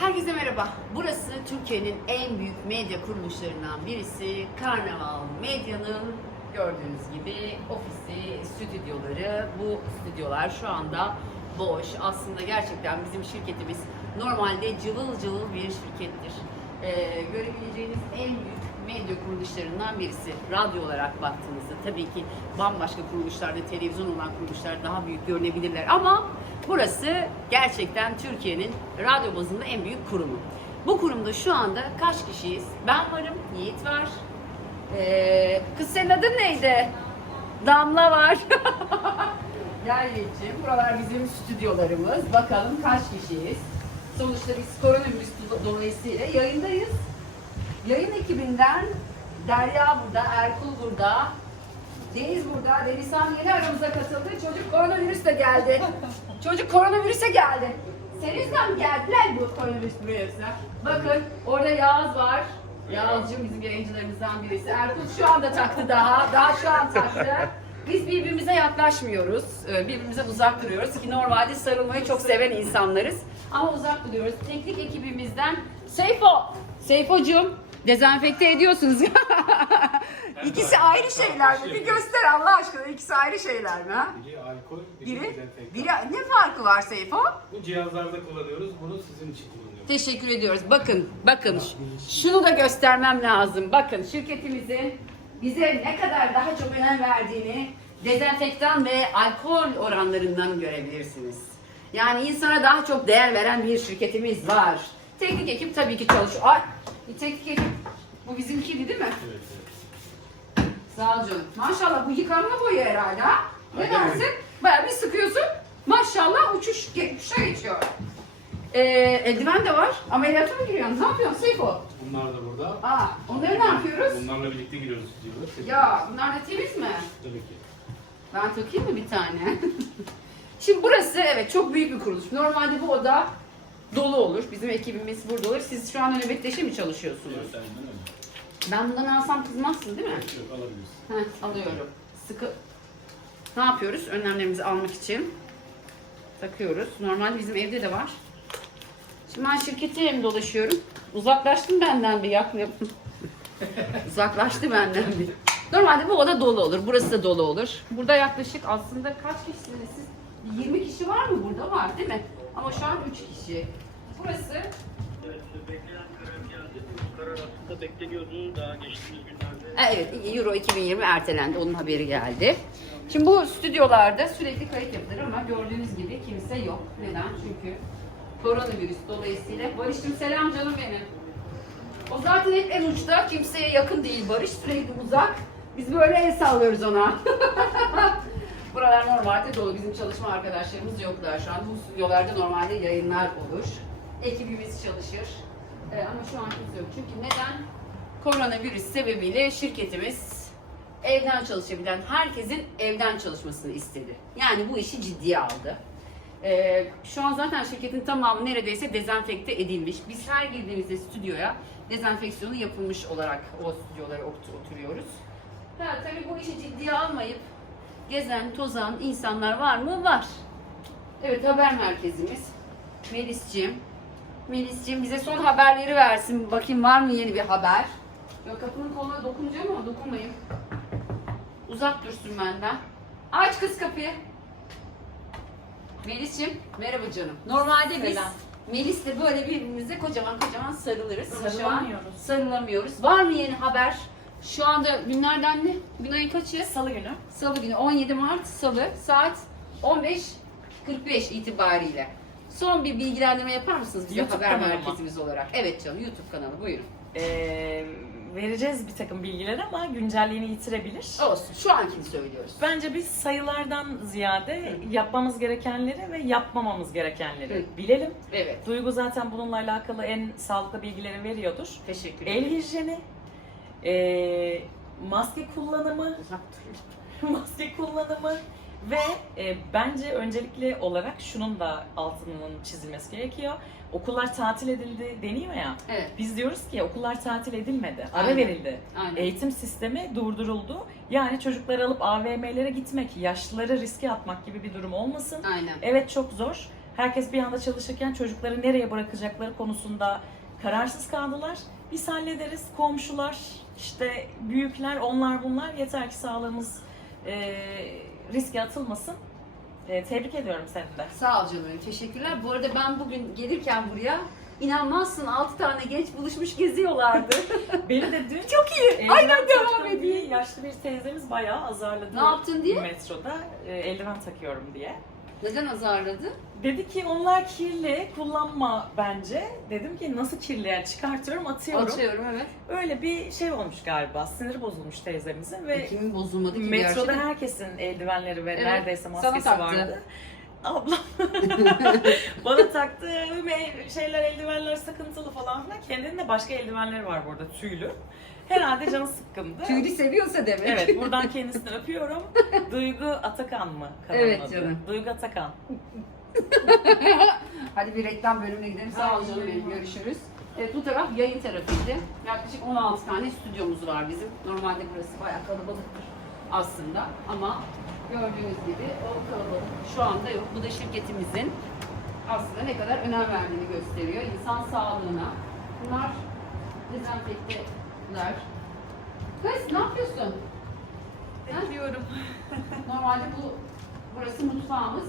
Herkese merhaba. Burası Türkiye'nin en büyük medya kuruluşlarından birisi. Karnaval Medya'nın gördüğünüz gibi ofisi, stüdyoları. Bu stüdyolar şu anda boş. Aslında gerçekten bizim şirketimiz normalde cıvıl cıvıl bir şirkettir. Ee, görebileceğiniz en büyük medya kuruluşlarından birisi. Radyo olarak baktığınızda tabii ki bambaşka kuruluşlarda, televizyon olan kuruluşlar daha büyük görünebilirler ama burası gerçekten Türkiye'nin radyo bazında en büyük kurumu. Bu kurumda şu anda kaç kişiyiz? Ben varım, Yiğit var. Ee, kız senin adın neydi? Damla var. Gel Yiğit'ciğim. Buralar bizim stüdyolarımız. Bakalım kaç kişiyiz? Sonuçta biz koronavirüs do- dolayısıyla yayındayız. Yayın ekibinden Derya burada, Erkul burada, Deniz burada, Denizhan yeni aramıza katıldı. Çocuk koronavirüs de geldi. Çocuk koronavirüse geldi. Senin yüzünden mi geldiler bu koronavirüs buraya? Bakın orada Yağız var. Yağız'cığım bizim yayıncılarımızdan birisi. Erkul şu anda taktı daha. Daha şu an taktı. Biz birbirimize yaklaşmıyoruz. Ee, Birbirimize uzak duruyoruz ki normalde sarılmayı çok seven insanlarız. Ama uzak duruyoruz. Teknik ekibimizden Seyfo. Seyfocuğum dezenfekte ediyorsunuz. İkisi ayrı şeyler mi? Bir göster Allah aşkına. İkisi ayrı şeyler mi? ha? Biri alkol, biri, Biri, dezenfektan. biri ne farkı var Seyfo? Bu cihazlarda kullanıyoruz. Bunu sizin için kullanıyoruz. Teşekkür ediyoruz. Bakın, bakın. Şunu da göstermem lazım. Bakın şirketimizin bize ne kadar daha çok önem verdiğini dezenfektan ve alkol oranlarından görebilirsiniz. Yani insana daha çok değer veren bir şirketimiz var. Teknik ekip tabii ki çalışıyor. Ay, teknik ekip bu bizimkiydi değil mi? Evet, evet. Sağ ol canım. Maşallah bu yıkanma boyu herhalde ha? Ne Aynen dersin? Bayağı bir sıkıyorsun. Maşallah uçuş uçuşa geçiyor. Ee, eldiven de var. Ameliyata mı giriyorsun? Ne yapıyorsun Seyfo? Bunlar da burada. Aa, onları ne yapıyoruz? Bunlarla birlikte giriyoruz stüdyoda. Ya bunlar da temiz mi? Tabii ki. Ben takayım mı bir tane? Şimdi burası evet çok büyük bir kuruluş. Normalde bu oda dolu olur. Bizim ekibimiz burada olur. Siz şu an nöbetleşe mi çalışıyorsunuz? Evet, aynen öyle. Ben bundan alsam kızmazsın değil mi? Yok, alabiliriz. Heh, alıyorum. Sıkı. Ne yapıyoruz? Önlemlerimizi almak için takıyoruz. Normalde bizim evde de var. Şimdi ben şirkete hem dolaşıyorum. Uzaklaştım benden bir yaklayıp. Uzaklaştı benden bir. Normalde bu oda dolu olur. Burası da dolu olur. Burada yaklaşık aslında kaç kişisiniz siz? 20 kişi var mı burada? Var değil mi? Ama şu an 3 kişi. Burası Evet, beklenen karar geldi. Bu karar aslında bekleniyordu daha geçtiğimiz günlerde. Evet, Euro 2020 ertelendi. Onun haberi geldi. Şimdi bu stüdyolarda sürekli kayıt yapılır ama gördüğünüz gibi kimse yok. Neden? Çünkü koronavirüs dolayısıyla. Barış'cığım selam canım benim. O zaten hep en uçta. Kimseye yakın değil Barış. Sürekli uzak. Biz böyle el sallıyoruz ona. Buralar normalde dolu. Bizim çalışma arkadaşlarımız yoklar şu an. Bu stüdyolarda normalde yayınlar olur. Ekibimiz çalışır. Ee, ama şu an kimse yok. Çünkü neden? Koronavirüs sebebiyle şirketimiz evden çalışabilen herkesin evden çalışmasını istedi. Yani bu işi ciddiye aldı. Ee, şu an zaten şirketin tamamı neredeyse dezenfekte edilmiş. Biz her girdiğimizde stüdyoya dezenfeksiyonu yapılmış olarak o stüdyolara ot- oturuyoruz. Ha, tabii bu işi ciddiye almayıp gezen, tozan insanlar var mı? Var. Evet haber merkezimiz. Melis'ciğim. Melis'ciğim bize son haberleri versin. Bakayım var mı yeni bir haber? Ya kapının koluna dokunacağım ama dokunmayın. Uzak dursun benden. Aç kız kapıyı. Melis'ciğim merhaba canım. Normalde biz Selam. Melis'le böyle birbirimize kocaman kocaman sarılırız. Sarılamıyoruz. Sarılamıyoruz. Var mı yeni haber? Şu anda günlerden ne? Gün ayı kaçı? Salı günü. Salı günü 17 Mart Salı saat 15.45 itibariyle. Son bir bilgilendirme yapar mısınız bize YouTube haber kanalı mı? merkezimiz olarak? Evet canım YouTube kanalı buyurun. Ee, vereceğiz bir takım bilgiler ama güncelliğini yitirebilir. Olsun şu ankini söylüyoruz. Bence biz sayılardan ziyade yapmamız gerekenleri ve yapmamamamız gerekenleri Hı. bilelim. Evet Duygu zaten bununla alakalı en sağlıklı bilgileri veriyordur. teşekkür ederim. El hijyeni, ee, maske kullanımı, maske kullanımı ve e, bence öncelikli olarak şunun da altının çizilmesi gerekiyor. Okullar tatil edildi deniyor ya. Evet. Biz diyoruz ki okullar tatil edilmedi, ara Aynen. verildi. Aynen. Eğitim sistemi durduruldu. Yani çocukları alıp AVM'lere gitmek, yaşlıları riske atmak gibi bir durum olmasın. Aynen. Evet çok zor Herkes bir anda çalışırken çocukları nereye bırakacakları konusunda kararsız kaldılar. Biz hallederiz. Komşular, işte büyükler, onlar bunlar. Yeter ki sağlığımız e, riske atılmasın. E, tebrik ediyorum seni de. Sağ ol canım. Teşekkürler. Bu arada ben bugün gelirken buraya inanmazsın 6 tane genç buluşmuş geziyorlardı. Beni de dün Çok iyi. eldiven Aynen devam edeyim. Yaşlı bir teyzemiz bayağı azarladı. Ne yaptın diye? Metroda e, eldiven takıyorum diye. Neden azarladı? Dedi ki onlar kirli, kullanma bence. Dedim ki nasıl kirli yani çıkartıyorum, atıyorum. Atıyorum evet. Öyle bir şey olmuş galiba. Siniri bozulmuş teyzemizin ve Kimin bozulmadı ki metroda gerçekten? herkesin eldivenleri ve Evet, neredeyse sana maskesi taktı. vardı. Ablam bana taktı me- şeyler eldivenler sıkıntılı falan filan. Kendinin de başka eldivenleri var burada tüylü. Herhalde canı sıkkındı. Tüylü seviyorsa demek. Evet buradan kendisini öpüyorum. Duygu Atakan mı? kanalın Evet adı? canım. Duygu Atakan. Hadi bir reklam bölümüne gidelim. Sağ ol canım benim. Görüşürüz. Evet bu taraf yayın tarafıydı. Yaklaşık 16 tane stüdyomuz var bizim. Normalde burası bayağı kalabalıktır aslında ama gördüğünüz gibi o şu anda yok. Bu da şirketimizin aslında ne kadar önem verdiğini gösteriyor. İnsan sağlığına. Bunlar dezenfekteler. Kız ne yapıyorsun? Bekliyorum. Normalde bu burası mutfağımız.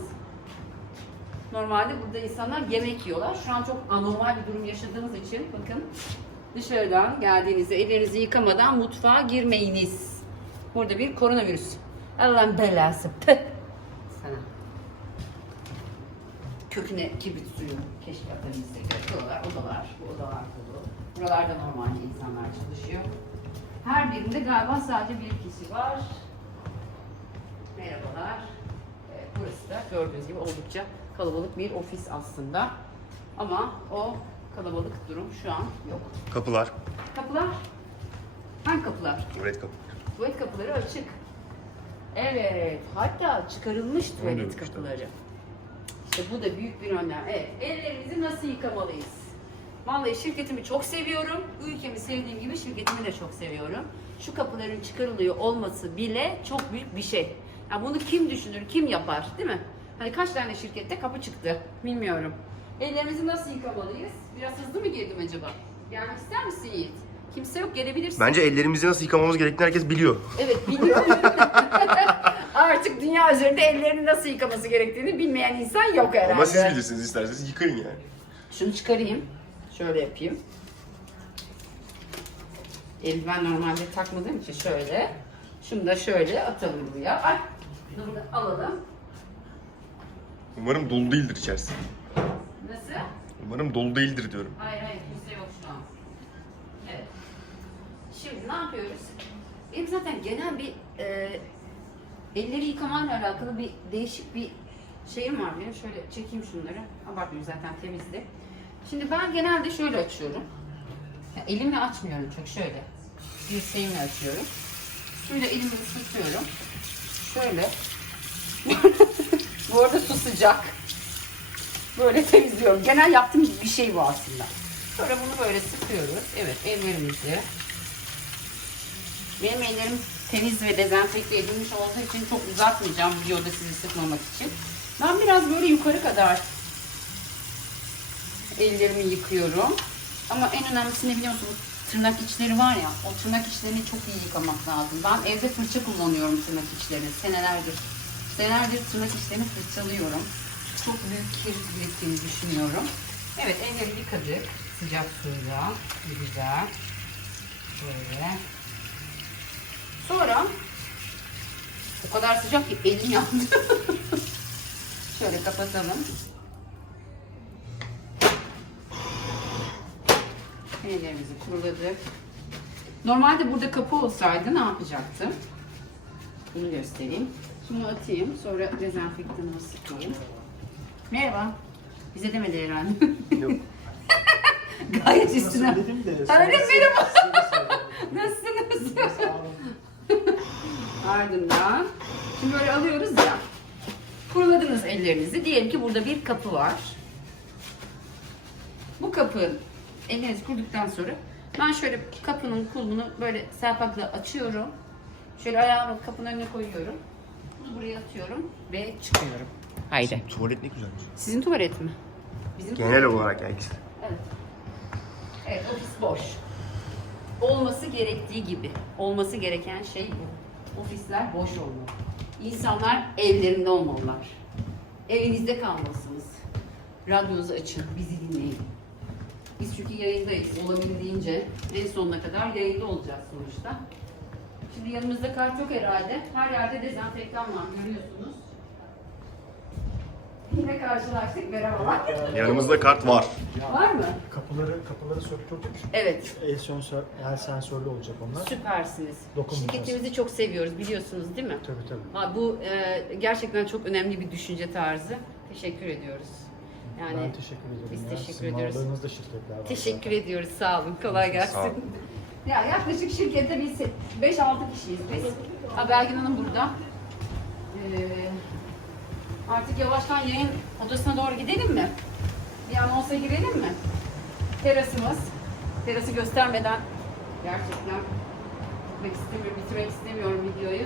Normalde burada insanlar yemek yiyorlar. Şu an çok anormal bir durum yaşadığımız için bakın dışarıdan geldiğinizde ellerinizi yıkamadan mutfağa girmeyiniz. Burada bir koronavirüs. Allah'ın belası. Püh. Sana. Köküne kibrit suyu atabilsek. Buralar odalar, bu odalar dolu. Buralarda normalde insanlar çalışıyor. Her birinde galiba sadece bir kişi var. Merhabalar. Evet, burası da gördüğünüz gibi oldukça kalabalık bir ofis aslında. Ama o kalabalık durum şu an yok. Kapılar. Kapılar. Hangi kapılar? Tuvalet kapı. Tuvalet kapıları açık. Evet. Hatta çıkarılmış tuvalet kapıları. İşte bu da büyük bir önlem. Evet. Ellerimizi nasıl yıkamalıyız? Vallahi şirketimi çok seviyorum. Ülkemi sevdiğim gibi şirketimi de çok seviyorum. Şu kapıların çıkarılıyor olması bile çok büyük bir şey. Yani bunu kim düşünür, kim yapar değil mi? Hani kaç tane şirkette kapı çıktı bilmiyorum. Ellerimizi nasıl yıkamalıyız? Biraz hızlı mı girdim acaba? Gelmek ister misin Yiğit? Kimse yok gelebilirsin. Bence ellerimizi nasıl yıkamamız gerektiğini herkes biliyor. Evet biliyorum. Artık dünya üzerinde ellerini nasıl yıkaması gerektiğini bilmeyen insan yok herhalde. Ama siz bilirsiniz isterseniz yıkayın yani. Şunu çıkarayım. Şöyle yapayım. Eldiven normalde takmadığım için şöyle. Şunu da şöyle atalım buraya. Ay, bunu da alalım. Umarım dolu değildir içerisi. Nasıl? Umarım dolu değildir diyorum. Hayır hayır kimse yok şu an. Evet. Şimdi ne yapıyoruz? Benim zaten genel bir e, elleri yıkamayla alakalı bir değişik bir şeyim var benim. Şöyle çekeyim şunları. Abartmayayım zaten temizdi. Şimdi ben genelde şöyle açıyorum. Ya elimle açmıyorum çok şöyle. Dirseğimle açıyorum. Suyla elimi ısıtıyorum. Şöyle. Bu arada su sıcak. Böyle temizliyorum. Genel yaptığım bir şey bu aslında. Sonra bunu böyle sıkıyoruz. Evet ellerimizi. Benim ellerim temiz ve dezenfekte edilmiş olduğu için çok uzatmayacağım videoda sizi sıkmamak için. Ben biraz böyle yukarı kadar ellerimi yıkıyorum. Ama en önemlisi ne biliyorsunuz? Tırnak içleri var ya, o tırnak içlerini çok iyi yıkamak lazım. Ben evde fırça kullanıyorum tırnak içlerini senelerdir. Senelerdir tırnak içlerini fırçalıyorum. Çok büyük kir ürettiğini düşünüyorum. Evet elleri yıkadık sıcak suyla. Güzel. Böyle. Sonra o kadar sıcak ki elim yandı. Şöyle kapatalım. Ellerimizi kuruladık. Normalde burada kapı olsaydı ne yapacaktım? Bunu göstereyim. Şunu atayım. Sonra dezenfektanımı sıkayım. Merhaba. Bize demedi herhalde. Yok. Gayet üstüne. Dedim, merhaba. Nasılsınız? Ardından şimdi böyle alıyoruz ya. Kuruladınız ellerinizi. Diyelim ki burada bir kapı var. Bu kapı ellerinizi kurduktan sonra ben şöyle kapının kulbunu böyle serpakla açıyorum. Şöyle ayağımı kapının önüne koyuyorum. Bunu buraya atıyorum ve çıkıyorum. Haydi. Tuvalet ne güzelmiş. Sizin tuvalet mi? Bizim Genel olarak yani. Evet. Evet, ofis boş. Olması gerektiği gibi. Olması gereken şey bu. Ofisler boş olmalı. İnsanlar evlerinde olmalılar. Evinizde kalmalısınız. Radyonuzu açın, bizi dinleyin. Biz çünkü yayındayız. Olabildiğince en sonuna kadar yayında olacağız sonuçta. Şimdi yanımızda kart yok herhalde. Her yerde dezenfektan var görüyorsunuz. Yine karşılaştık. Merhabalar. Yanımızda kart var. Var mı? Kapıları kapıları söktürdük. Evet. El sensör, el sensörlü olacak onlar. Süpersiniz. Dokunmayacağız. Şirketimizi çok seviyoruz biliyorsunuz değil mi? Tabii tabii. Ha, bu e, gerçekten çok önemli bir düşünce tarzı. Teşekkür ediyoruz. Yani ben teşekkür ederim. biz ya. teşekkür Sizin ediyoruz. varlığınızda şirketler var. teşekkür ediyoruz. Sağ olun. Kolay gelsin. Sağ olun. ya yaklaşık şirkette biz 5-6 kişiyiz biz. Ha, Belgin Hanım burada. Ee, artık yavaştan yayın odasına doğru gidelim mi? Bir anonsa girelim mi? Terasımız. Terası göstermeden gerçekten bitmek istemiyorum, bitirmek istemiyorum videoyu.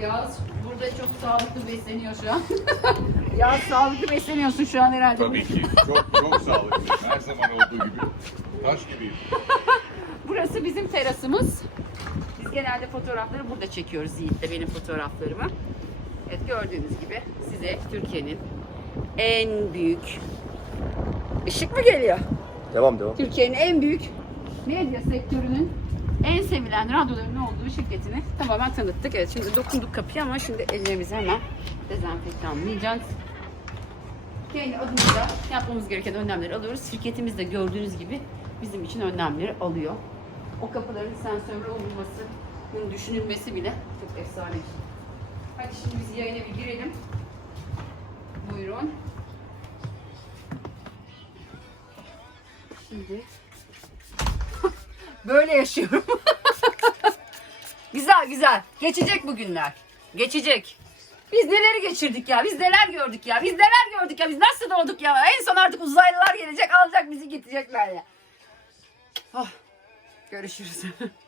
Yağız burada çok sağlıklı besleniyor şu an. Yağız sağlıklı besleniyorsun şu an herhalde. Tabii ki. Çok çok sağlıklıyım. Her zaman olduğu gibi. Taş gibiyim. Burası bizim terasımız. Biz genelde fotoğrafları burada çekiyoruz Yiğit'le benim fotoğraflarımı. Evet gördüğünüz gibi size Türkiye'nin en büyük ışık mı geliyor? Devam devam. Türkiye'nin en büyük medya sektörünün en sevilen radyoların olduğu şirketini tamamen tanıttık. Evet şimdi dokunduk kapıya ama şimdi ellerimizi hemen dezenfektanlayacağız. Kendi adımıza yapmamız gereken önlemleri alıyoruz. Şirketimiz de gördüğünüz gibi bizim için önlemleri alıyor. O kapıların sensörlü olunması, düşünülmesi bile çok efsane bir şey. Hadi şimdi biz yayına bir girelim. Buyurun. Şimdi böyle yaşıyorum. güzel güzel. Geçecek bu günler. Geçecek. Biz neleri geçirdik ya? Biz neler gördük ya? Biz neler gördük ya? Biz nasıl doğduk ya? En son artık uzaylılar gelecek, alacak bizi gidecekler ya. Oh. Görüşürüz.